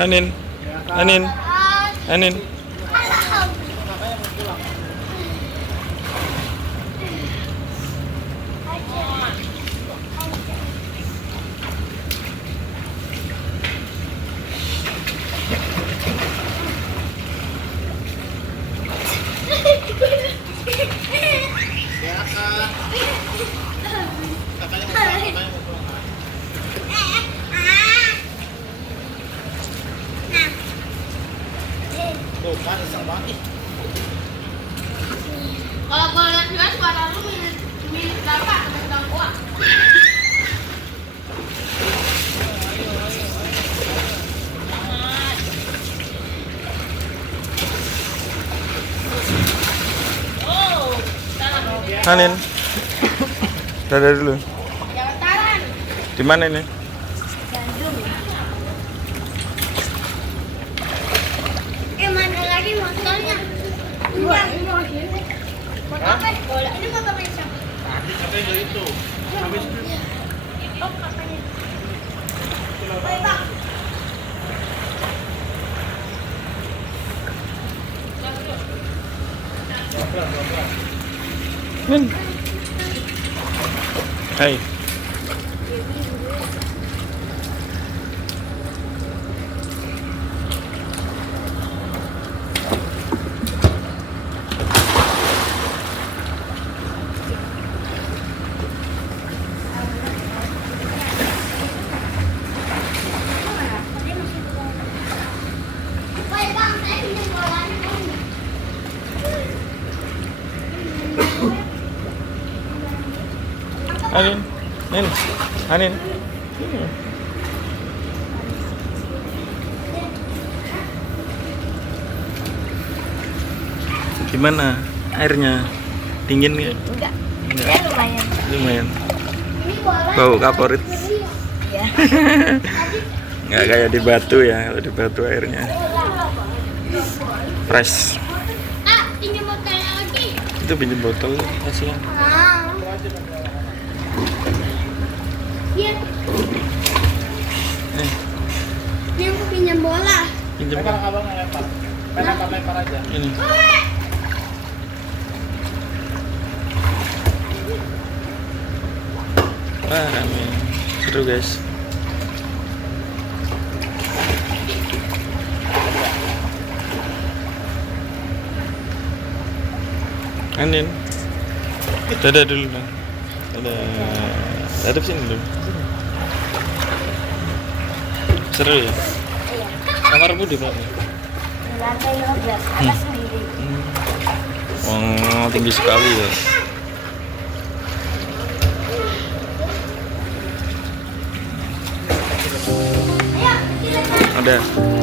Anin, Anin, Anin. Tuh kan, iseng banget. Kalau gue lihat jelas suara lu mirip bapak sama bang gua. Oh, salah. Anin. Dadah dulu. Jangan taran. Di mana ini? Mana lagi motornya? Ini motor apa? Ini motor siapa? Tadi katanya itu. Habis Oh, katanya. Baik, Bang. Min. Hai. Baik, Bang. Saya pinjam bolanya, Bang. Anin, Nin, Anin. Gimana airnya? Dingin nggak? Enggak. Enggak. Ya lumayan. Lumayan. Ini bola. Bau kaporit. Ya. Nggak kayak di batu ya. Kalau di batu airnya fresh. Ah, pinjam motornya lagi. Itu pinjam botol kasihan. Ah. Iya. Ini aku pinjam bola. Pinjam Pegang abang lempar. Lempar aja. ini. Wah, rame. Seru guys. Anin. Dadah dulu dong. Dadah. Hadap sini dulu. Seru ya? Kamarmu di mana? Lantai 12, atas sendiri. Oh, tinggi sekali ya. Ayo, kita Ada.